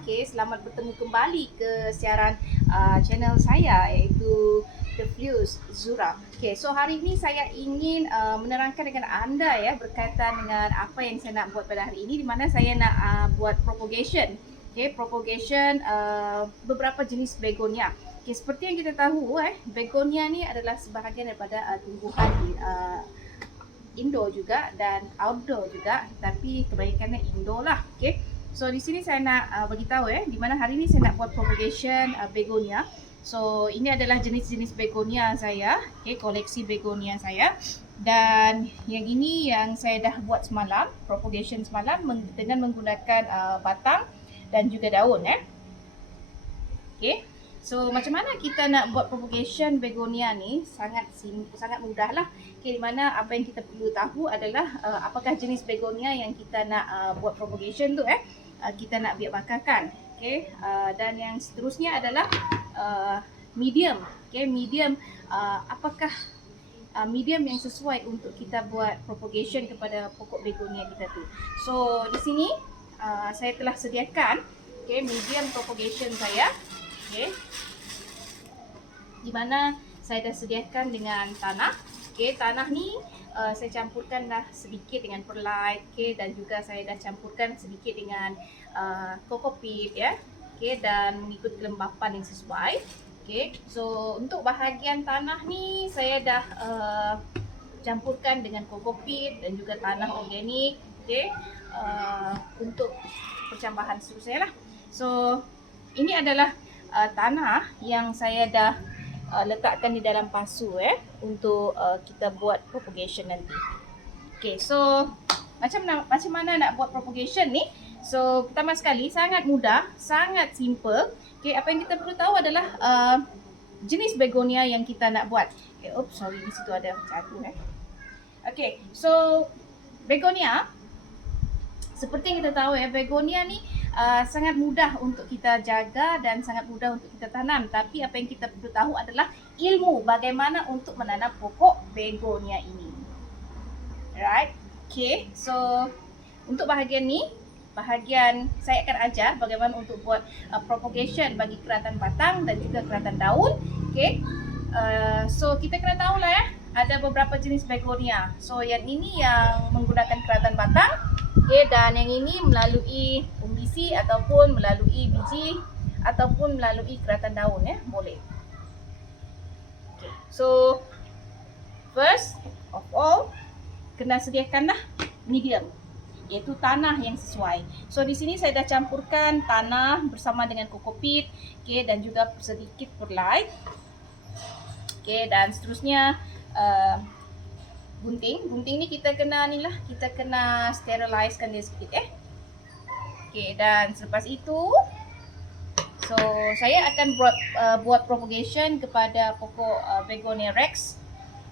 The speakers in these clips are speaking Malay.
Okay, selamat bertemu kembali ke siaran channel saya iaitu The Fuse Zura. Okay, so hari ini saya ingin menerangkan dengan anda ya berkaitan dengan apa yang saya nak buat pada hari ini, di mana saya nak buat propagation. Okay, propagation beberapa jenis begonia. Okay, seperti yang kita tahu, begonia ni adalah sebahagian daripada tumbuhan di indoor juga dan outdoor juga, tapi kebanyakannya indoor lah. Okay. So di sini saya nak bagi tahu di mana hari ini saya nak buat propagation begonia. So ini adalah jenis-jenis begonia saya, okay, koleksi begonia saya. Dan yang ini yang saya dah buat semalam, propagation semalam dengan menggunakan batang dan juga daun Okay. So macam mana kita nak buat propagation begonia ni? Sangat mudah lah. Okay, di mana apa yang kita perlu tahu adalah apakah jenis begonia yang kita nak buat propagation tu kita nak biak bakarkan. Okay, dan yang seterusnya adalah medium. Okay, medium apakah medium yang sesuai untuk kita buat propagation kepada pokok begonia kita tu. So di sini saya telah sediakan medium propagation saya. Okay. Di mana saya dah sediakan dengan tanah. Okay, tanah ni saya campurkan dah sedikit dengan perlite, dan juga saya dah campurkan sedikit dengan kokopit Okay, dan mengikut kelembapan yang sesuai. Okay, so untuk bahagian tanah ni saya dah campurkan dengan kokopit dan juga tanah organik. Okay, untuk percambahan seterusnya lah. So ini adalah tanah yang saya dah letakkan di dalam pasu untuk kita buat propagation nanti. Okay, so macam mana nak buat propagation ni? So pertama sekali sangat mudah, sangat simple. Okay, apa yang kita perlu tahu adalah jenis begonia yang kita nak buat. Okay, oops, sorry, di situ ada satu Okay, so begonia seperti yang kita tahu begonia ni sangat mudah untuk kita jaga dan sangat mudah untuk kita tanam. Tapi apa yang kita perlu tahu adalah ilmu bagaimana untuk menanam pokok begonia ini. Alright, okay. So untuk bahagian ni, saya akan ajar bagaimana untuk buat propagation bagi keratan batang dan juga keratan daun. Okay. So kita kena tahu lah ada beberapa jenis begonia. So yang ini yang menggunakan keratan batang. Okay, dan yang ini melalui umbisi ataupun melalui biji ataupun melalui keratan daun boleh. Okay, so first of all kena sediakanlah medium, iaitu tanah yang sesuai. So di sini saya dah campurkan tanah bersama dengan kokopit, dan juga sedikit perlite. Dan seterusnya gunting ni kita kena sterilizekan dia sikit dan selepas itu so saya akan buat propagation kepada pokok begonia rex.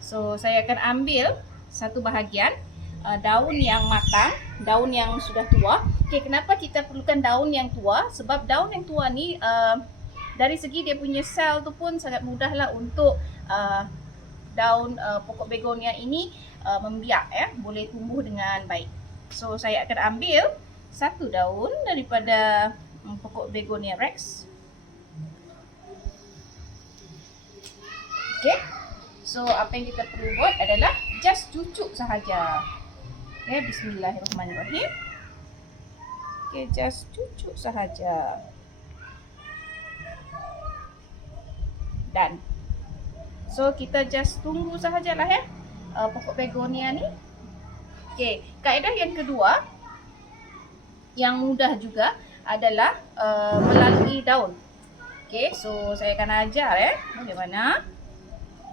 So saya akan ambil satu bahagian daun yang matang, daun yang sudah tua. Kenapa kita perlukan daun yang tua? Sebab daun yang tua ni dari segi dia punya sel tu pun sangat mudah lah untuk daun pokok begonia ini membiak boleh tumbuh dengan baik. So saya akan ambil satu daun daripada pokok begonia rex. Okay. So apa yang kita perlu buat adalah just cucuk sahaja. Okay, bismillahirrahmanirrahim. Okay, just cucuk sahaja. Dan so kita just tunggu sahajalah pokok begonia ni. Okay, kaedah yang kedua yang mudah juga adalah melalui daun. Okay, so saya akan ajar bagaimana.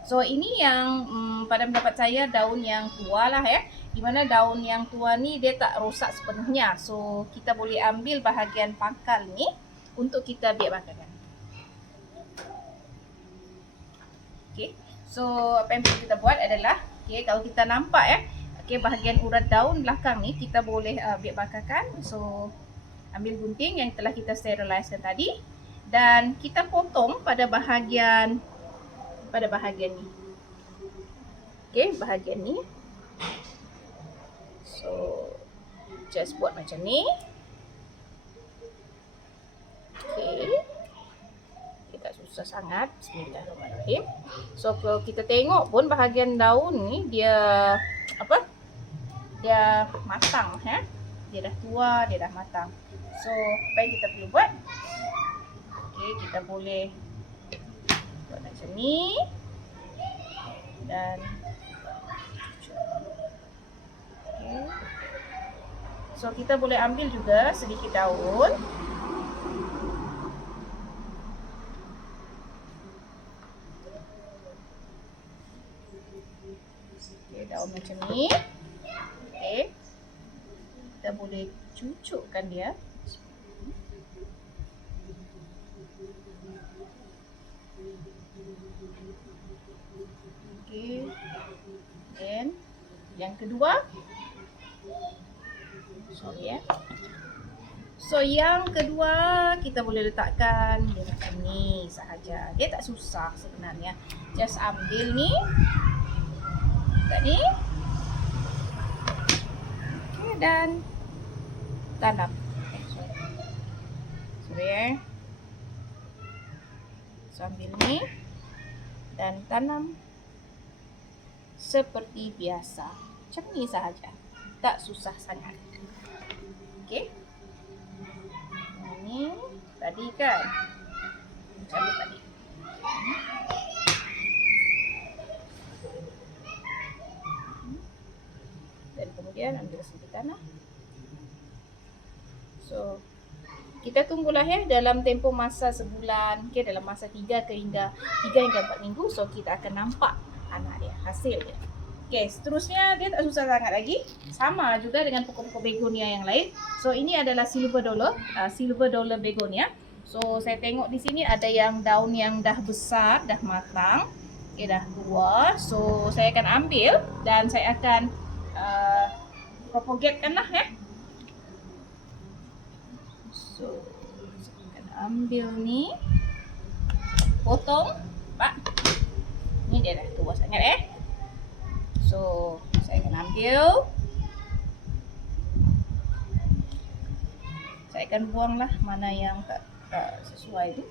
So ini yang pada pendapat saya daun yang tua lah di mana daun yang tua ni dia tak rosak sepenuhnya. So kita boleh ambil bahagian pangkal ni untuk kita biak bakarkan. Okay. So apa yang perlu kita buat adalah kalau kita nampak bahagian urat daun belakang ni kita boleh biak bakarkan. So ambil gunting yang telah kita sterilizekan tadi dan kita potong pada bahagian ni. Bahagian ni. So just buat macam ni. susah sangat. Bismillahirrahmanirrahim. So kalau kita tengok pun bahagian daun ni dia apa? Dia matang Dia dah tua, dia dah matang. So apa yang kita perlu buat? Okey, kita boleh buat macam ni. Dan okey. So kita boleh ambil juga sedikit daun. Okey, daun macam ni. Okey. Kita boleh cucukkan dia. Okey. Dan yang kedua, So yang kedua kita boleh letakkan dia macam ni sahaja. Dia tak susah sebenarnya. Just ambil ni. Kat ni. Okay, dan tanam. Sorry. So ambil ni dan tanam seperti biasa. Macam ni sahaja. Tak susah sangat. Okey. Ini tadi kan. Macam ni tadi. Dan kemudian ambil sedikit tanah. So kita tunggulah dalam tempoh masa sebulan, dalam masa 3 hingga 4 minggu. So kita akan nampak anak dia, hasil dia. Okay, seterusnya dia tak susah sangat lagi. Sama juga dengan pokok-pokok begonia yang lain. So ini adalah silver dollar begonia. So saya tengok di sini ada yang daun yang dah besar, dah matang, dah tua. So saya akan ambil dan saya akan propagatekan lah So saya akan ambil ni, potong, Pak. Ini dia dah tua sangat So saya akan ambil. Saya akan buanglah mana yang tak sesuai tu.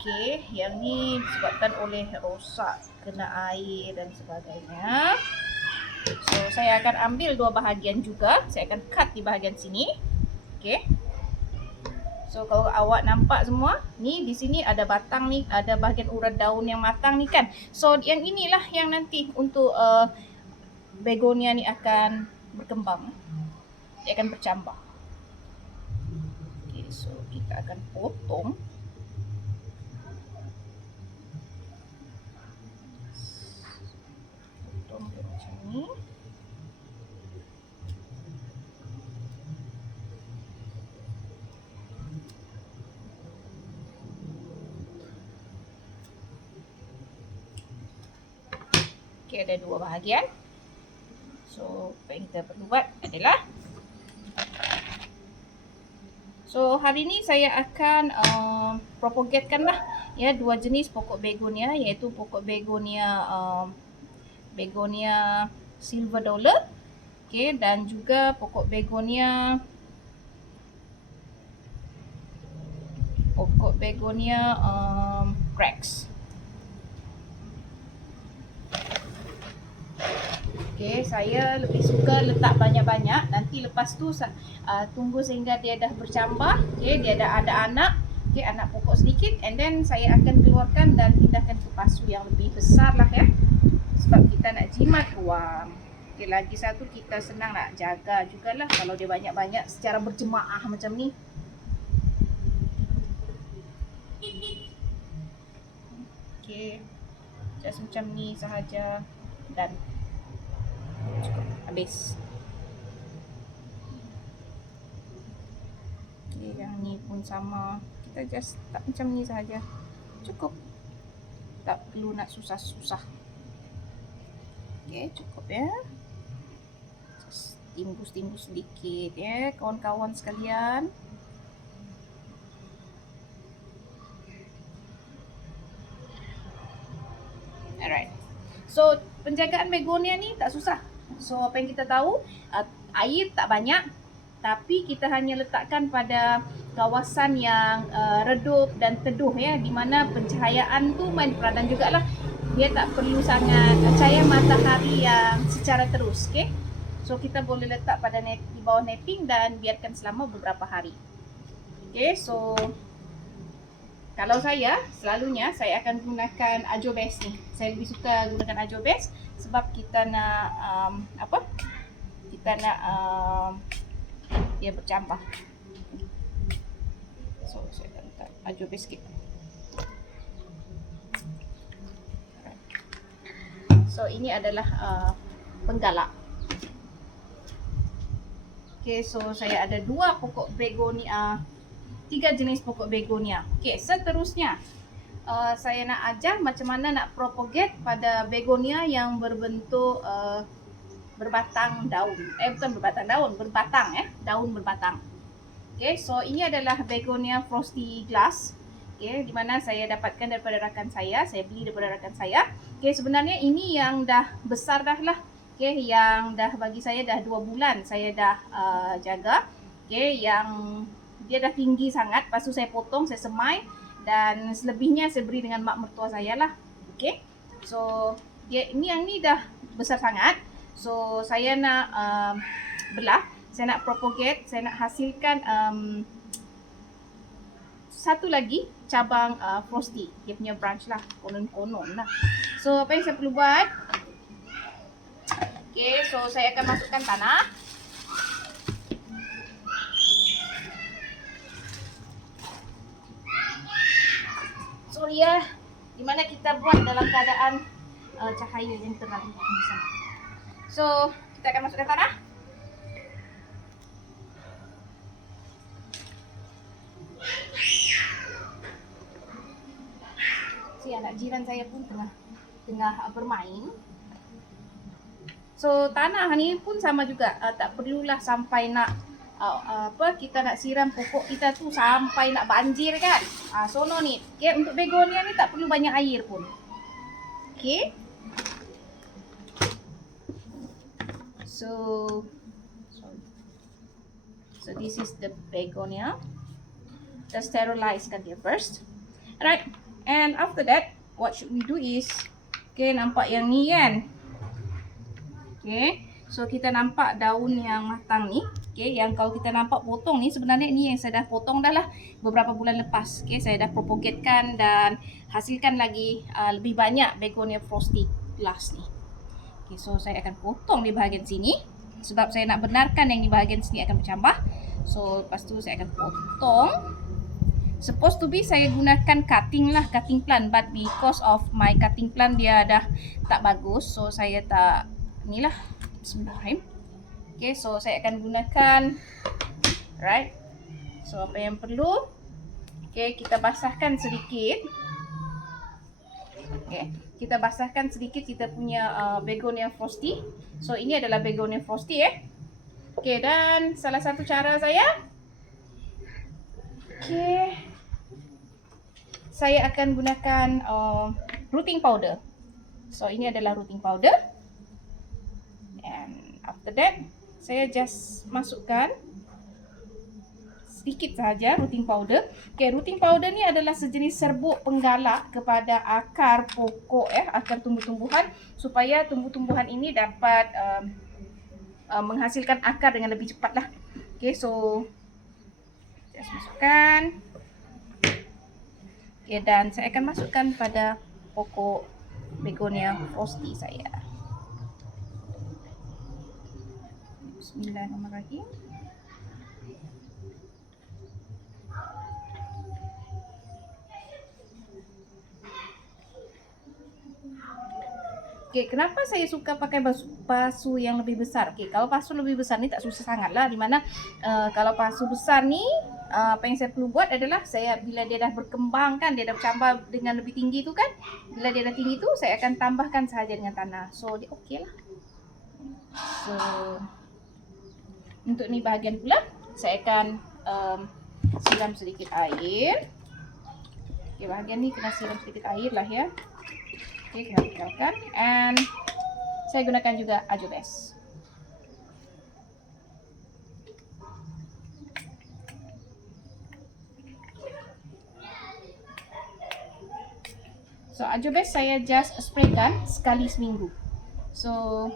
Okey, yang ni disebabkan oleh rosak, kena air dan sebagainya. So saya akan ambil 2 bahagian juga. Saya akan cut di bahagian sini. Okey. So kalau awak nampak semua, ni di sini ada batang ni, ada bahagian urat daun yang matang ni kan. So yang inilah yang nanti untuk begonia ni akan berkembang. Dia akan bercambah. Okay, so kita akan potong. Potong dia macam ni. Okay, ada 2 bahagian. So, apa yang kita perlu buat adalah, so hari ni saya akan propagatekan lah 2 jenis pokok begonia, iaitu pokok begonia begonia silver dollar, okay, dan juga pokok begonia Rex. Okay, saya lebih suka letak banyak-banyak. Nanti lepas tu tunggu sehingga dia dah bercambah. Okay, dia dah ada anak. Okay, anak pokok sedikit. And then saya akan keluarkan dan pindahkan ke pasu yang lebih besar lah Sebab kita nak jimat ruang. Okay, lagi satu kita senang nak jaga jugalah kalau dia banyak-banyak secara berjemaah macam ni. Okay, just macam ni sahaja. Dan cukup, habis. Okay, yang ni pun sama. Kita just tak macam ni sahaja. Cukup. Tak perlu nak susah-susah. Okay, cukup Just timbus-timbus sedikit kawan-kawan sekalian. Alright. So, penjagaan begonia ni tak susah. So, apa yang kita tahu, air tak banyak, tapi kita hanya letakkan pada kawasan yang redup dan teduh ya, di mana pencahayaan tu main peranan jugalah. Dia tak perlu sangat cahaya matahari yang secara terus, okey. So kita boleh letak pada di bawah netting dan biarkan selama beberapa hari. Okey, so kalau saya, selalunya saya akan gunakan Ajobes ni. Saya lebih suka gunakan Ajobes sebab kita nak Kita nak dia bercampur. So saya akan letak Ajobes sikit. So ini adalah penggalak. Okay, so saya ada 2 pokok begonia, 3 jenis pokok begonia. Okay, seterusnya saya nak ajar macam mana nak propagate pada begonia yang berbentuk berbatang daun. Bukan berbatang daun, berbatang daun berbatang. Okay, so ini adalah begonia frosty glass. Okay, di mana saya dapatkan daripada rakan saya beli daripada rakan saya. Okay, sebenarnya ini yang dah besar dah lah. Okay, yang dah bagi saya dah 2 bulan saya dah jaga. Okay, yang dia dah tinggi sangat. Lepas tu saya potong, saya semai. Dan selebihnya saya beri dengan mak mertua saya lah. Okay, so dia ini yang ni dah besar sangat. So saya nak belah, saya nak propagate, saya nak hasilkan satu lagi cabang frosty. Dia punya branch lah, konon-konon lah. So apa yang saya perlu buat? Okay, so saya akan masukkan tanah. Sorry ya, dimana kita buat dalam keadaan cahaya yang terang. So kita akan masukkan tanah. Si anak jiran saya pun tengah bermain. So tanah ni pun sama juga, tak perlulah sampai nak kita nak siram pokok kita tu sampai nak banjir kan. Sono ni. Okay, untuk begonia ni tak perlu banyak air pun. Okay. So this is the begonia. Kita sterilizekan dia first. Alright. And after that, what should we do is, okay, nampak yang ni kan? Okay, so kita nampak daun yang matang ni. Okay, yang kalau kita nampak potong ni, sebenarnya ni yang saya dah potong dah lah beberapa bulan lepas. Okay, saya dah propagatekan dan hasilkan lagi lebih banyak begonia frosty glass ni. Okay, so saya akan potong di bahagian sini sebab saya nak benarkan yang di bahagian sini akan bercambah. So lepas tu saya akan potong. Supposed to be saya gunakan cutting plant, but because of my cutting plant dia dah tak bagus, so saya tak inilah. Bismillahirrahmanirrahim. Okay, so saya akan gunakan, right. So apa yang perlu? Okay, kita basahkan sedikit. Okay, kita basahkan sedikit kita punya begonia frosty. So ini adalah begonia frosty Okay, dan salah satu cara saya, okay, saya akan gunakan rooting powder. So ini adalah rooting powder. And after that, saya just masukkan sedikit sahaja rooting powder. Okay, rooting powder ni adalah sejenis serbuk penggalak kepada akar pokok akar tumbuh-tumbuhan supaya tumbuh-tumbuhan ini dapat menghasilkan akar dengan lebih cepat lah. Okay, so just masukkan. Okay, dan saya akan masukkan pada pokok begonia frosty saya. Bismillahirrahmanirrahim. Okay, kenapa saya suka pakai pasu yang lebih besar? Okay, kalau pasu lebih besar ni tak susah sangat lah. Dimana kalau pasu besar ni, apa yang saya perlu buat adalah bila dia dah berkembang kan, dia dah bercambah dengan lebih tinggi tu kan. Bila dia dah tinggi tu, saya akan tambahkan sahaja dengan tanah. So dia okey lah. So untuk ni bahagian pula, saya akan siram sedikit air. Okay, bahagian ni kena siram sedikit air lah ya. Okay, kena tinggalkan. And saya gunakan juga Ajobes. So Ajobes saya just spraykan sekali seminggu. So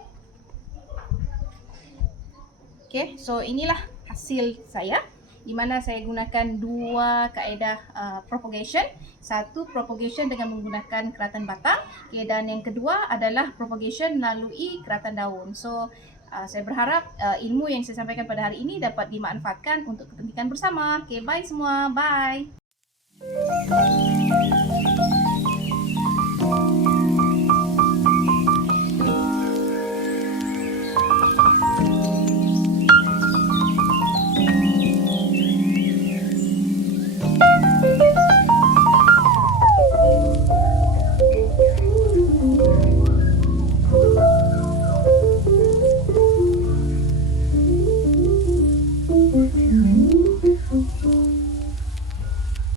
so inilah hasil saya, di mana saya gunakan dua kaedah propagation. Satu propagation dengan menggunakan keratan batang, dan yang kedua adalah propagation melalui keratan daun. So saya berharap ilmu yang saya sampaikan pada hari ini dapat dimanfaatkan untuk kepentingan bersama. Bye semua. Bye.